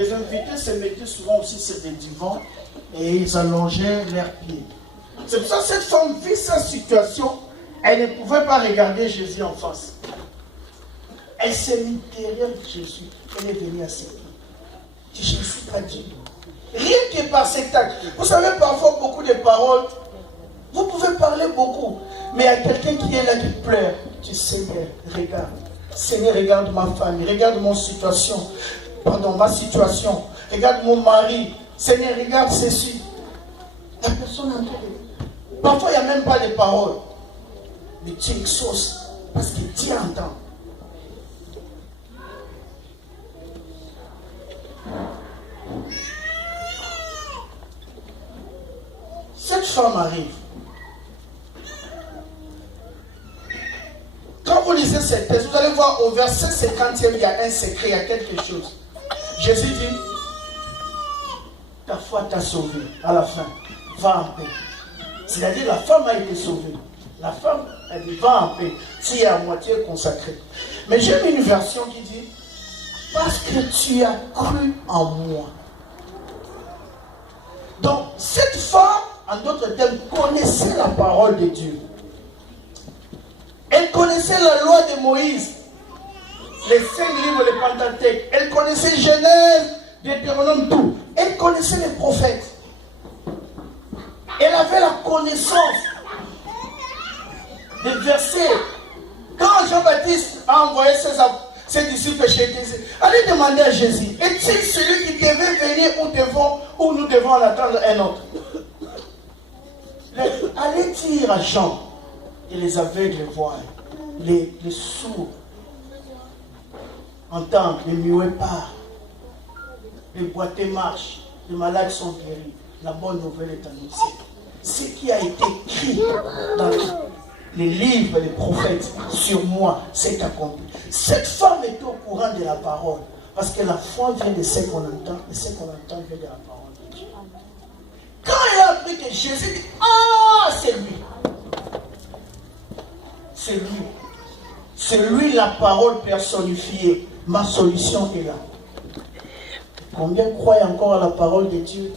Les invités se mettaient souvent aussi sur des divans et ils allongeaient leurs pieds. C'est pour ça que cette femme vit sa situation. Elle ne pouvait pas regarder Jésus en face. Elle s'est mise derrière Jésus. Elle est venue à ses pieds. Jésus a dit, rien que par cet acte. Vous savez, parfois, beaucoup de paroles, vous pouvez parler beaucoup, mais il y a quelqu'un qui est là qui pleure. Tu sais, Seigneur, regarde. Seigneur, regarde ma famille, regarde ma situation. Regarde mon mari. Seigneur, regarde ceci. La personne entend. Parfois, il n'y a même pas de paroles. Mais tu exauces parce que Dieu entend. Cette femme arrive. Quand vous lisez cette thèse, vous allez voir au verset 50e, il y a un secret, il y a quelque chose. Jésus dit, ta foi t'a sauvé. À la fin, va en paix. C'est-à-dire la femme a été sauvée. La femme, elle dit, va en paix. Si elle est à moitié consacrée. Mais j'aime une version qui dit, parce que tu as cru en moi. Donc, cette femme, en d'autres termes, connaissait la parole de Dieu. Elle connaissait la loi de Moïse, les 5 livres de Pentateuque. Elle connaissait Genèse, Deutéronome, tout. Elle connaissait les prophètes. Elle avait la connaissance des versets. Quand Jean-Baptiste a envoyé ses disciples chez Jésus, allez demander à Jésus, est-il celui qui devait venir ou nous devons en attendre un autre? Allez dire à Jean, et les aveugles voient, les sourds entendent, les muets parlent, les boiteux marchent, les malades sont guéris, la bonne nouvelle est annoncée. Ce qui a été écrit dans les livres des prophètes sur moi, c'est accompli. Cette femme est au courant de la parole, parce que la foi vient de ce qu'on entend, et ce qu'on entend vient de la parole de Dieu. Quand elle a appris que Jésus dit, ah, c'est lui. C'est lui. C'est lui la parole personnifiée. Ma solution est là. Combien croient encore à la parole de Dieu?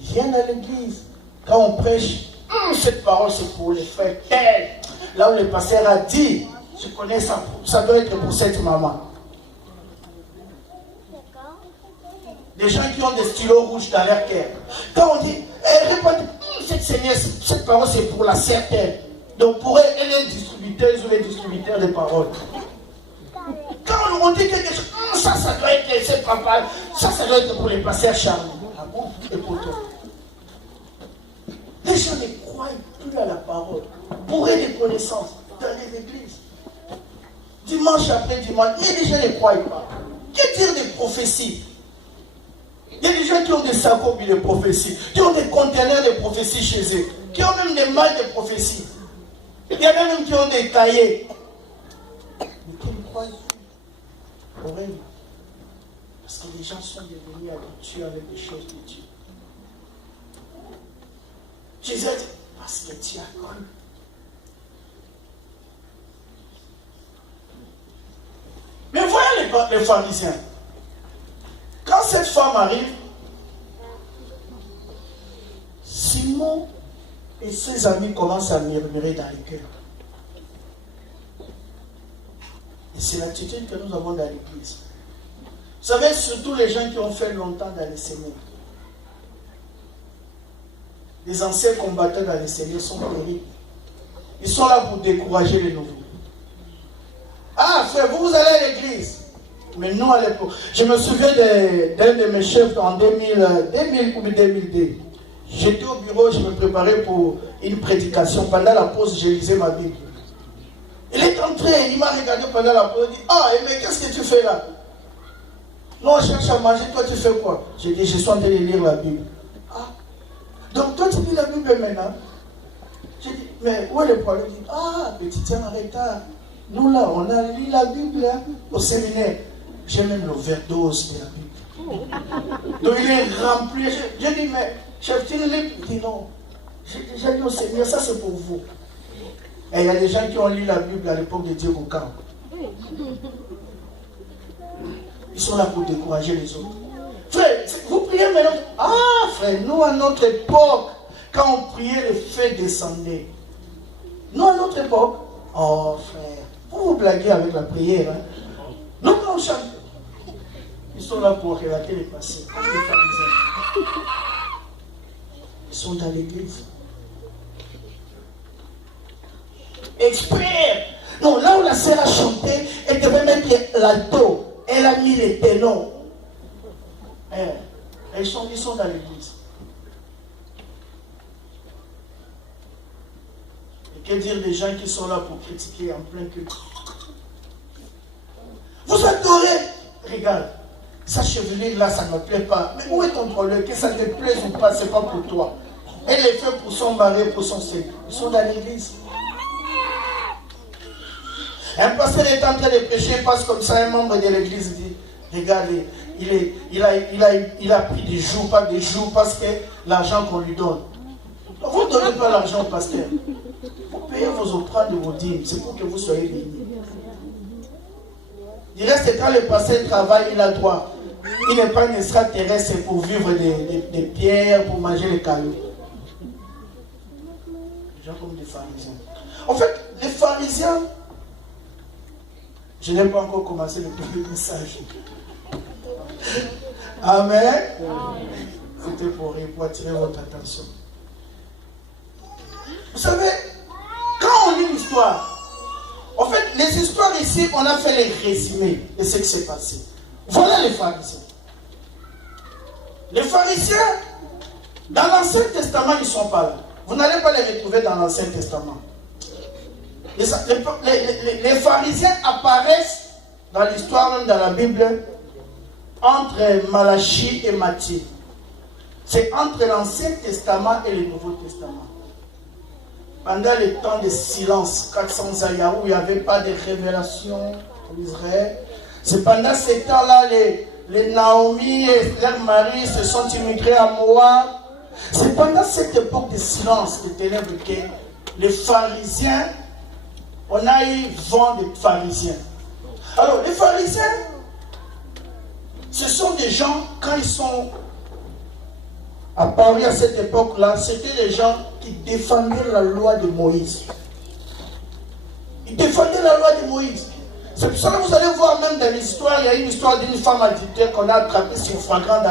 Ils viennent à l'église. Quand on prêche, cette parole c'est pour les frères tels. Là où le pasteur a dit, je connais ça, ça doit être pour cette maman. Des gens qui ont des stylos rouges dans leur cœur. Quand on dit, cette parole c'est pour la certaine. Donc pour elle, elle est distributeuse ou les distributeurs de paroles. Quand on dit quelque chose, ça doit être cette papa, ça doit être pour les pasteurs charmés. Ah bon? Et pour toi? Les gens ne croient plus à la parole. Bourrés de connaissances dans les églises. Dimanche après dimanche, mais les gens ne croient pas. Que dire des prophéties? Il y a des gens qui ont des sacs de prophéties, qui ont des conteneurs de prophéties chez eux, qui ont même des malles de prophéties. Il y en a même qui ont des cahiers. Mais qui ne croient pas? Pour eux. Parce que les gens sont devenus habitués avec des choses de Dieu. Jésus a dit, parce que tu as cru. Mais voyez les pharisiens. Quand cette femme arrive, Simon et ses amis commencent à murmurer dans les cœurs. Et c'est l'attitude que nous avons dans l'église. Vous savez, surtout les gens qui ont fait longtemps dans les Seigneurs. Les anciens combattants dans les Seigneurs sont terribles. Ils sont là pour décourager les nouveaux. Ah, frère, vous allez à l'église. Mais nous, à l'époque, je me souviens d'un de mes chefs en 2000 ou 2002. J'étais au bureau, je me préparais pour une prédication. Pendant la pause, je lisais ma Bible. Il est entré, il m'a regardé pendant la pause, il dit, ah, mais qu'est-ce que tu fais là? Non, je cherche à manger, toi tu fais quoi? J'ai dit, je suis en train de lire la Bible. Ah, donc toi tu lis la Bible maintenant? J'ai dit, mais où est le problème? Il dit, ah, petit tiens, arrête. Nous là, on a lu la Bible hein, au séminaire. J'ai même l'overdose de la Bible. Donc il est rempli. J'ai dit, mais chef, tu lis? Il dit, non. J'ai déjà dit au Seigneur, ça c'est pour vous. Et il y a des gens qui ont lu la Bible à l'époque de Dieu au camp. Ils sont là pour décourager les autres. Frère, vous priez maintenant. Ah, frère, nous à notre époque, quand on priait, le feu descendait. Nous à notre époque, oh frère, vous blaguez avec la prière. Hein? Nous quand on chante, ils sont là pour relater les passés, comme les pharisiens. Ils sont dans l'église. Exprès. Non, là où la sœur a chanté, elle devait mettre l'alto. Elle a mis les ténors. Ils sont dans l'église. Et que dire des gens qui sont là pour critiquer en plein culte? Vous adorez. Regarde, sa chevelure là, ça ne me plaît pas. Mais où est ton problème? Que ça te plaise ou pas, c'est pas pour toi. Elle est faite pour son mari, pour son Seigneur. Ils sont dans l'église. Un pasteur est en train de prêcher, il passe comme ça, un membre de l'église dit, regardez, il a pris des jours, pas des jours, parce que l'argent qu'on lui donne. Vous ne donnez pas l'argent au pasteur. Vous payez vos offrandes de vos dîmes, c'est pour que vous soyez bénis. Il reste quand le pasteur travaille, il a droit. Il n'est pas un extraterrestre pour vivre des pierres, pour manger les cailloux. Les gens comme des pharisiens. En fait, les pharisiens, je n'ai pas encore commencé le premier message. Amen. C'était pour attirer votre attention. Vous savez, quand on lit l'histoire, en fait, les histoires ici, on a fait les résumés de ce qui s'est passé. Voilà les pharisiens. Les pharisiens, dans l'Ancien Testament, ils ne sont pas là. Vous n'allez pas les retrouver dans l'Ancien Testament. Les pharisiens apparaissent dans l'histoire, même dans la Bible, entre Malachie et Matthieu. C'est entre l'Ancien Testament et le Nouveau Testament. Pendant le temps de silence, 400 ans, où il n'y avait pas de révélation en Israël, c'est pendant ces temps-là, les Naomi et leurs maris se sont immigrés à Moab. C'est pendant cette époque de silence, de ténèbres, que les pharisiens, on a eu vent des pharisiens. Alors, les pharisiens, ce sont des gens, quand ils sont apparus à cette époque-là, c'était des gens qui défendaient la loi de Moïse. Ils défendaient la loi de Moïse. C'est pour ça que vous allez voir même dans l'histoire, il y a une histoire d'une femme adultère qu'on a attrapée sur flagrant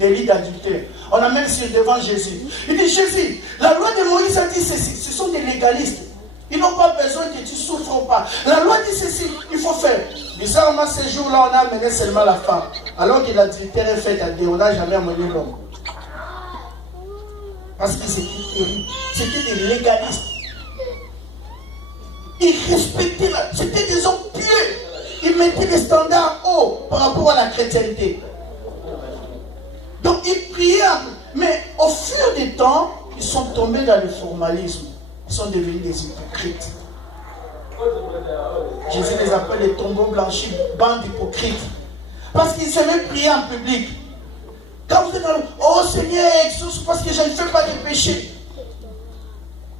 délit d'adultère. On a même sur devant Jésus. Il dit, Jésus, la loi de Moïse a dit ceci, ce sont des légalistes. Ils n'ont pas besoin que tu souffres ou pas. La loi dit ceci, il faut faire. Bizarrement, ces jours-là, on a amené seulement la femme. Alors que l'adultère est fait à Dieu, on n'a jamais amené l'homme. Parce que c'était terrible. C'était des légalistes. Ils respectaient c'était des hommes pieux. Ils mettaient des standards hauts par rapport à la chrétienté. Donc ils priaient. Mais au fur du temps, ils sont tombés dans le formalisme. Ils sont devenus des hypocrites. Jésus les appelle les tombeaux blanchis, bande d'hypocrites. Parce qu'ils aimaient prier en public. Quand vous êtes dans le... Oh Seigneur, exauce, parce que je ne fais pas de péché.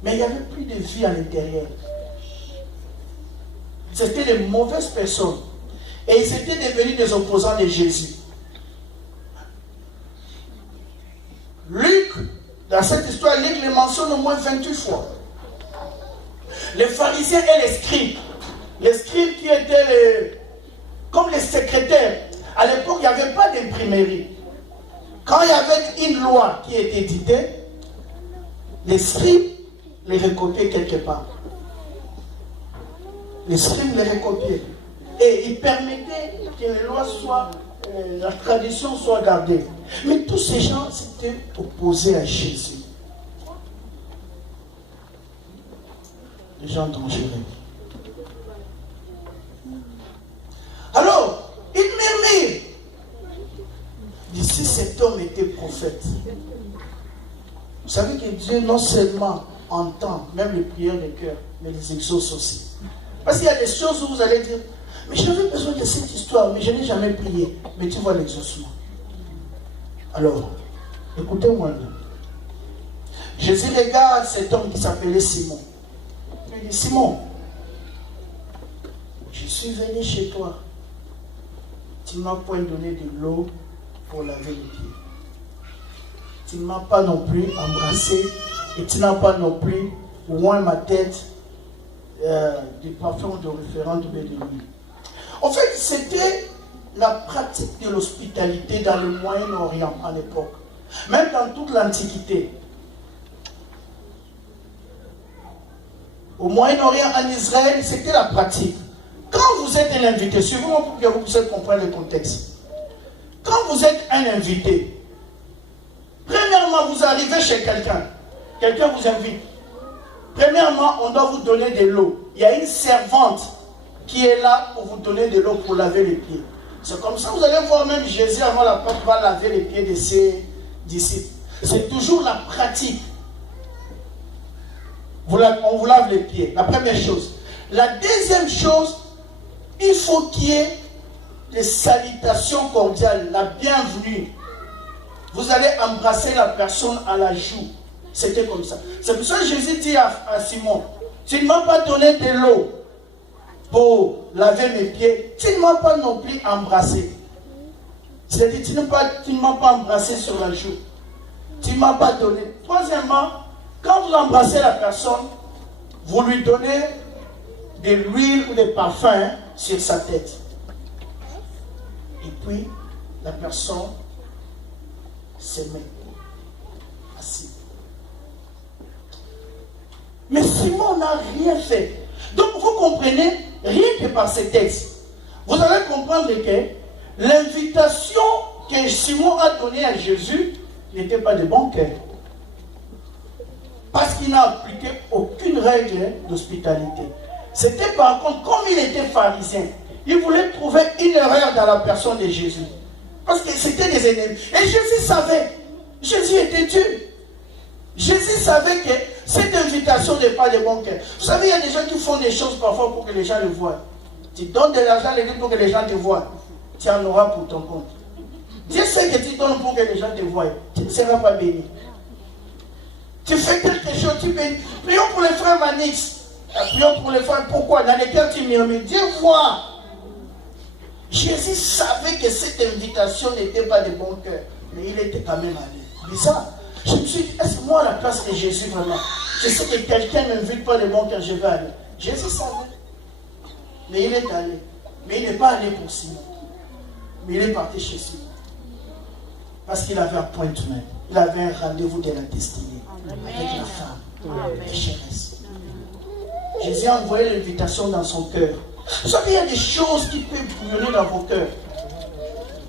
Mais il n'y avait plus de vie à l'intérieur. C'était des mauvaises personnes. Et ils étaient devenus des opposants de Jésus. Luc, dans cette histoire, Luc les mentionne au moins 28 fois. Les pharisiens et les scribes. Les scribes qui étaient comme les secrétaires. À l'époque, il n'y avait pas d'imprimerie. Quand il y avait une loi qui était éditée, les scribes les recopiaient quelque part. Les scribes les recopiaient. Et ils permettaient que les lois soient, la tradition soit gardée. Mais tous ces gens s'étaient opposés à Jésus. Des gens dangereux. Alors, ils murmurent. D'ici cet homme était prophète. Vous savez que Dieu non seulement entend même les prières de cœur, mais les exauce aussi. Parce qu'il y a des choses où vous allez dire, mais j'avais besoin de cette histoire, mais je n'ai jamais prié. Mais tu vois l'exaucement. Alors, écoutez-moi là. Jésus regarde cet homme qui s'appelait Simon. Il dit, Simon, je suis venu chez toi. tu ne m'as point donné de l'eau pour laver les pieds. Tu ne m'as pas non plus embrassé et tu n'as pas non plus oint ma tête du parfum de référent de l'huile. En fait, c'était la pratique de l'hospitalité dans le Moyen-Orient à l'époque, même dans toute l'Antiquité. Au Moyen-Orient, en Israël, c'était la pratique. Quand vous êtes un invité, suivez-moi pour que vous puissiez comprendre le contexte. Quand vous êtes un invité, premièrement, vous arrivez chez quelqu'un. Quelqu'un vous invite. Premièrement, on doit vous donner de l'eau. Il y a une servante qui est là pour vous donner de l'eau pour laver les pieds. C'est comme ça, vous allez voir même Jésus avant la porte va laver les pieds de ses disciples. C'est toujours la pratique. On vous lave les pieds, la première chose. La deuxième chose, il faut qu'il y ait des salutations cordiales, la bienvenue. Vous allez embrasser la personne à la joue. C'était comme ça. C'est pour ça que Jésus dit à Simon, tu ne m'as pas donné de l'eau pour laver mes pieds, tu ne m'as pas non plus embrassé. C'est-à-dire, tu ne m'as pas embrassé sur la joue. Tu ne m'as pas donné. Troisièmement, quand vous embrassez la personne, vous lui donnez de l'huile ou des parfums sur sa tête. Et puis, la personne se met assis. Mais Simon n'a rien fait. Donc, vous comprenez, rien que par ces textes, vous allez comprendre que l'invitation que Simon a donnée à Jésus n'était pas de bon cœur. Parce qu'il n'a appliqué aucune règle d'hospitalité. C'était par contre, comme il était pharisien, il voulait trouver une erreur dans la personne de Jésus. Parce que c'était des ennemis. Et Jésus savait. Jésus était Dieu. Jésus savait que cette invitation n'est pas de bon cœur. Vous savez, il y a des gens qui font des choses parfois pour que les gens le voient. Tu donnes de l'argent pour que les gens te voient. Tu en auras pour ton compte. Dieu sait que tu donnes pour que les gens te voient. Tu ne seras pas béni. Tu fais quelque chose, tu bénis. Prions pour les frères Manix. Prions pour les frères. Pourquoi? Dans lesquels tu murmures. Dieu voit. Jésus savait que cette invitation n'était pas de bon cœur. Mais il était quand même allé. Bizarre. Je me suis dit, est-ce que moi, à la place de Jésus, vraiment, je sais que quelqu'un ne m'invite pas de bon cœur, je vais aller. Jésus savait. Mais il est allé. Mais il n'est pas allé pour Simon. Mais il est parti chez Simon. Parce qu'il avait un point de main. Il avait un rendez-vous de la destinée. Avec la femme. La chéresse. Jésus a envoyé l'invitation dans son cœur. Vous savez, il y a des choses qui peuvent bouillonner dans vos cœurs.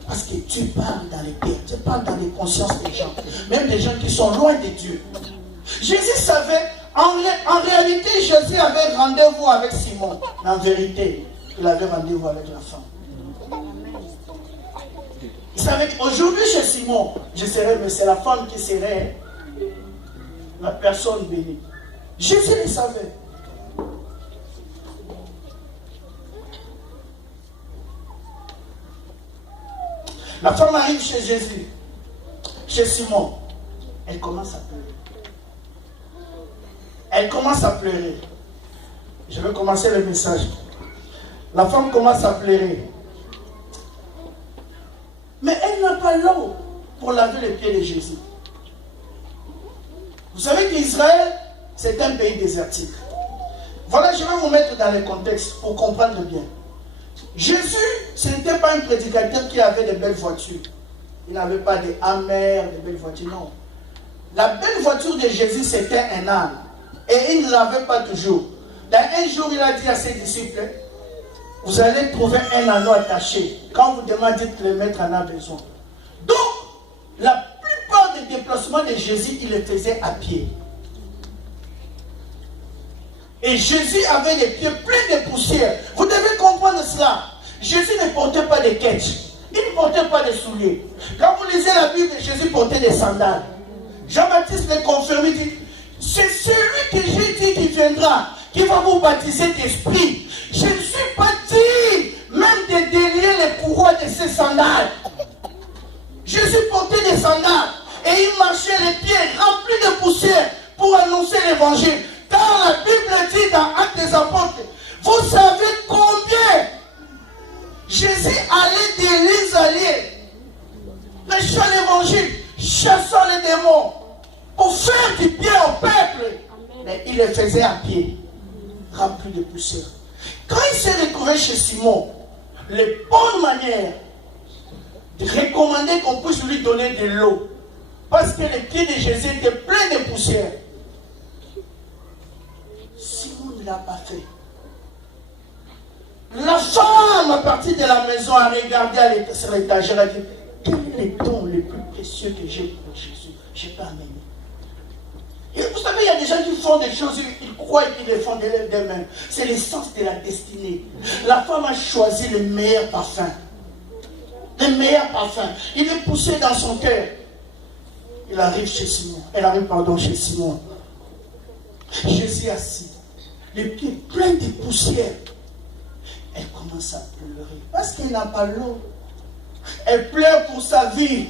Parce que tu parles dans les cœurs, tu parles dans les consciences des gens, même des gens qui sont loin de Dieu. Jésus savait, en réalité, Jésus avait rendez-vous avec Simon. En vérité, il avait rendez-vous avec la femme. Il savait qu'aujourd'hui, chez Simon, je serai, mais c'est la femme qui serait la personne bénie. Jésus le savait. La femme arrive chez Jésus, chez Simon. Elle commence à pleurer. Elle commence à pleurer. Je vais commencer le message. La femme commence à pleurer. Mais elle n'a pas l'eau pour laver les pieds de Jésus. Vous savez qu'Israël, c'est un pays désertique. Voilà, je vais vous mettre dans le contexte pour comprendre bien. Jésus, ce n'était pas un prédicateur qui avait de belles voitures. Il n'avait pas des Hammer, de belles voitures, non. La belle voiture de Jésus, c'était un âne. Et il ne l'avait pas toujours. Un jour, il a dit à ses disciples, vous allez trouver un anneau attaché. Quand vous demandez de le mettre, en a besoin. Donc, la plupart des déplacements de Jésus, il les faisait à pied. Et Jésus avait les pieds pleins de poussière. Vous devez comprendre cela. Jésus ne portait pas de ketch. Il ne portait pas de souliers. Quand vous lisez la Bible, Jésus portait des sandales. Jean-Baptiste le confirme, il dit, c'est celui que j'ai dit qui viendra, qui va vous baptiser d'esprit. Je ne suis pas dit même de délier les courroies de ces sandales. Jésus portait des sandales et il marchait les pieds remplis de poussière pour annoncer l'évangile. Car la Bible dit dans Actes des Apôtres, vous savez combien Jésus allait d'église les faisait à pied, remplis de poussière. Quand il s'est retrouvé chez Simon, les bonnes manières de recommander qu'on puisse lui donner de l'eau, parce que les pieds de Jésus étaient pleins de poussière. Simon ne l'a pas fait. La femme, à partir de la maison, a regardé sur l'étagère, a dit, quel est le don le plus précieux que j'ai pour Jésus? Je n'ai pas amené. Et vous savez, il y a des gens qui font des choses, ils croient qu'ils les font d'eux-mêmes. C'est l'essence de la destinée. La femme a choisi le meilleur parfum. Le meilleur parfum. Il est poussé dans son cœur. Il arrive chez Simon. Elle arrive, chez Simon. Jésus assis, les pieds pleins de poussière. Elle commence à pleurer parce qu'elle n'a pas l'eau. Elle pleure pour sa vie.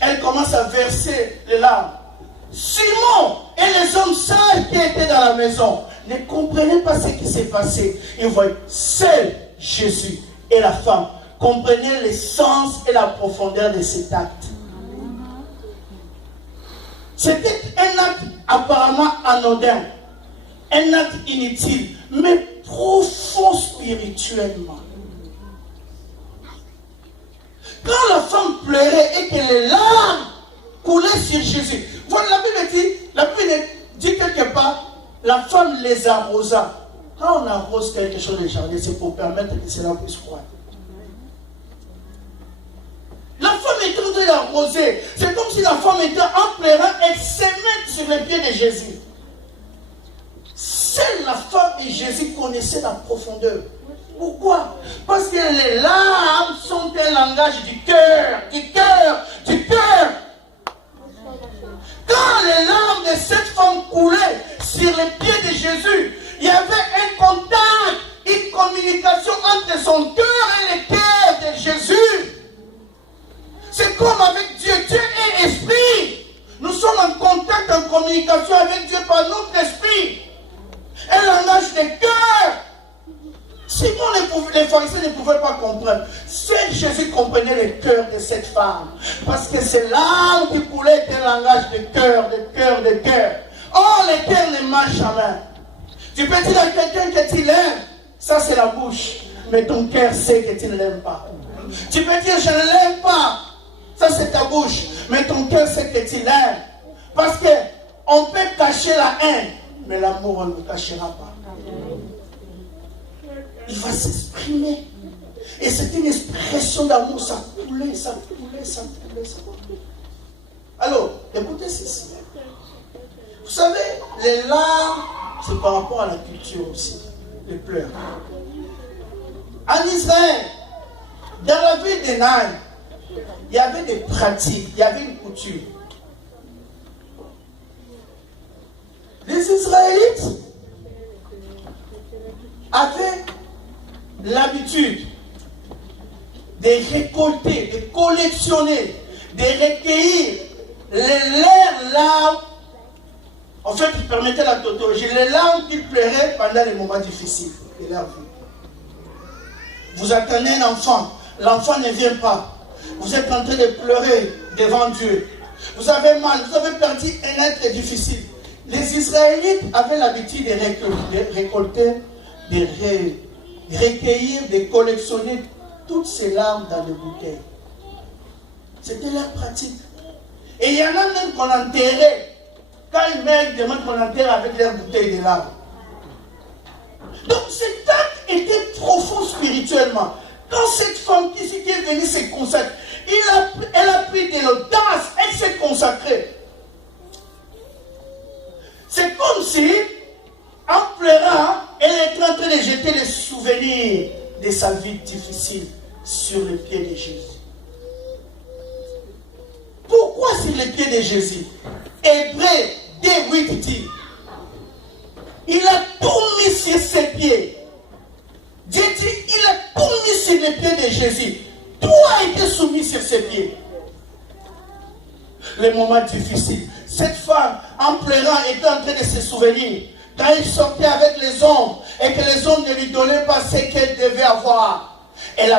Elle commence à verser les larmes. Simon et les hommes sages qui étaient dans la maison ne comprenaient pas ce qui s'est passé. Ils voyaient seul Jésus et la femme comprenaient l'essence et la profondeur de cet acte. C'était un acte apparemment anodin, un acte inutile, mais profond spirituellement. Quand la femme pleurait et que les larmes coulaient sur Jésus, voilà, la Bible dit quelque part, la femme les arrosa. Quand on arrose quelque chose de jardin, c'est pour permettre que cela puisse croître. La femme était en train d'arroser. C'est comme si la femme était en pleurant, elle s'aimait sur les pieds de Jésus. Seule la femme et Jésus connaissaient la profondeur. Pourquoi? Parce que les larmes sont un langage du cœur, du cœur, du cœur. Quand les larmes de cette femme coulaient sur les pieds de Jésus, il y avait un contact, une communication entre son cœur et le cœur de Jésus. C'est comme avec Dieu. Dieu est esprit. Nous sommes en contact, en communication avec Dieu par notre esprit. Un langage de cœur. Simon, les pharisiens ne pouvaient pas comprendre. Seul Jésus comprenait le cœur de cette femme. Parce que ces larmes qui coulaient étaient un langage de cœur, de cœur, de cœur. Oh, le cœur ne marche jamais. Tu peux dire à quelqu'un que tu l'aimes. Ça, c'est la bouche. Mais ton cœur sait que tu ne l'aimes pas. Tu peux dire, je ne l'aime pas. Ça, c'est ta bouche. Mais ton cœur sait que tu l'aimes. Parce qu'on peut cacher la haine. Mais l'amour, on ne le cachera pas. Il va s'exprimer. Et c'est une expression d'amour. Ça coulait, ça coulait, ça coulait, ça coulait. Alors, écoutez ceci. Vous savez, les larmes, c'est par rapport à la culture aussi. Les pleurs. En Israël, dans la ville de Naïm, il y avait des pratiques, il y avait une coutume. Les Israélites avaient l'habitude de récolter, de collectionner, de recueillir leurs larmes. En fait, ils permettaient la tautologie, les larmes qu'ils pleuraient pendant les moments difficiles de leur vie. Vous attendez un enfant, l'enfant ne vient pas. Vous êtes en train de pleurer devant Dieu. Vous avez mal, vous avez perdu un être difficile. Les Israélites avaient l'habitude de récolter, de recueillir, de collectionner toutes ces larmes dans le bouquet. C'était leur pratique. Et il y en a même qu'on enterrait. Quand ils meurent, ils demandent qu'on enterre avec leur bouteille de larmes. Donc cet acte était profond spirituellement. Quand cette femme qui est venue se consacrer, elle a pris de l'audace, elle s'est consacrée. C'est comme si, en pleurant, elle était en train de jeter les souvenirs de sa vie difficile sur les pieds de Jésus. Pourquoi sur les pieds de Jésus? Hébreux 2:8 dit, il a tout mis sur ses pieds. Dieu dit, il a tout mis sur les pieds de Jésus. Tout a été soumis sur ses pieds. Les moments difficiles. Cette femme, en pleurant, était en train de se souvenir. Quand il sortait avec les hommes et que les hommes ne lui donnaient pas ce qu'elle devait avoir. Elle a